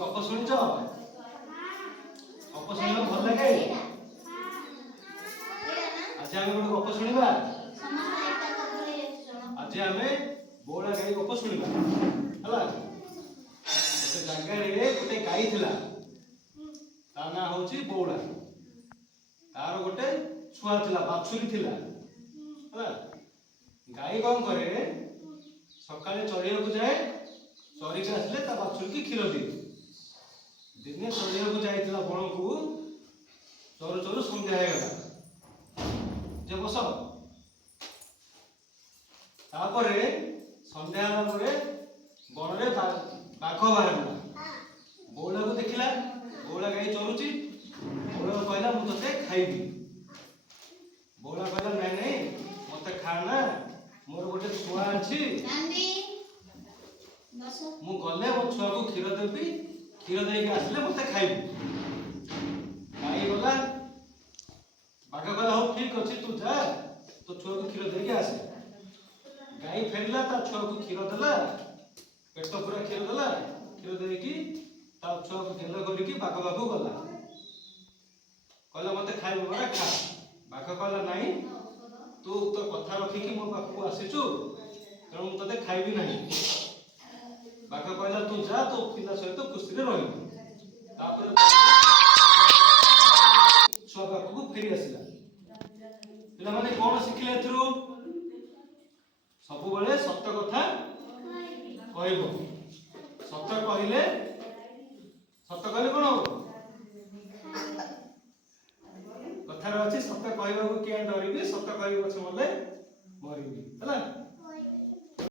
ଗପ ଶୁଣିଛ? ଗପ ଶୁଣିବାକୁ ଭଲ ଲାଗେ? ଆଜି ଆମେ ଗୋଟେ ଗପ ଶୁଣିବା। ଆଜି ଆମେ ବଉଳା ଗାଈ ଗପ ଶୁଣିବା ହେଲା। ଗୋଟେ ଜାଗାରେ ଗୋଟେ ଗାଈ ଥିଲା, ତା ନାଁ ହଉଛି ବଉଳା। ତାର ଗୋଟେ ଛୁଆ ଥିଲା, ବାଛୁରୀ ଥିଲା ହେଲା। ଗାଈ କଣ କରେ, ସକାଳେ ଚରିବାକୁ ଯାଏ, ଚରିକି ଆସିଲେ ତା ବାଛୁରୀକି କ୍ଷୀର ଦିଏ। ଦିନେ ଚରିବାକୁ ଯାଇଥିଲା ବଣକୁ, ଚରୁ ଚରୁ ସନ୍ଧ୍ୟା ହେଇଗଲା। ଯେ ବସ। ତାପରେ ସନ୍ଧ୍ୟା ହେଲା ପରେ ବନରେ ବାଘ ବାହାରିଲା। ବଉଳାକୁ ଦେଖିଲା, ବଉଳା ଗାଈ ଚରୁଛି। ବଉଳା କହିଲା ମୁଁ ତତେ ଖାଇବି। ବଉଳା କହିଲା ନାଇଁ ନାଇଁ ମତେ ଖା ନା, ମୋର ଗୋଟେ ଛୁଆ ଅଛି, ମୁଁ ଗଲେ ମୋ ଛୁଆକୁ କ୍ଷୀର ଦେବି, କ୍ଷୀର ଦେଇକି ଆସିଲେ ମତେ ଖାଇବି। ଗାଈ ଗଲା, ବାଘ କହିଲା ହଉ ଠିକ ଅଛି ତୁ ଯା, ତୋ ଛୁଆକୁ କ୍ଷୀର ଦେଇକି ଆସେ। ଗାଈ ଫେରିଲା, ତା ଛୁଆକୁ କ୍ଷୀର ଦେଲା, ପେଟ ପୁରା କ୍ଷୀର ଦେଲା। କ୍ଷୀର ଦେଇକି ତା ଛୁଆକୁ ଗେଲ କରିକି ବାଘ ପାଖକୁ ଗଲା। କହିଲା ମତେ ଖାଇବ ପରା, ଖା। ବାଘ କହିଲା ନାଇଁ, ତୁ ତୋ କଥା ରଖିକି ମୋ ପାଖକୁ ଆସିଛୁ, ତେଣୁ ମୁଁ ତତେ ଖାଇବି ନାହିଁ। ବାଘ କହିଲା ତୁ ଯା, ତୋ ପିଲା ସହିତ ଖୁସିରେ ରହିବୁ। ତାପରେ ଛୁଆ ପାଖକୁ ଫେରି ଆସିଲା। ପିଲାମାନେ କଣ ଶିଖିଲେ ଏଥିରୁ? ସବୁବେଳେ ସତ କଥା କହିବ। ସତ କହିଲେ କଣ ହବ? କଥାରେ ଅଛି ସତ କହିବାକୁ କିଏ ଡରିବି, ସତ କହିବ ପଛେ ମଲେ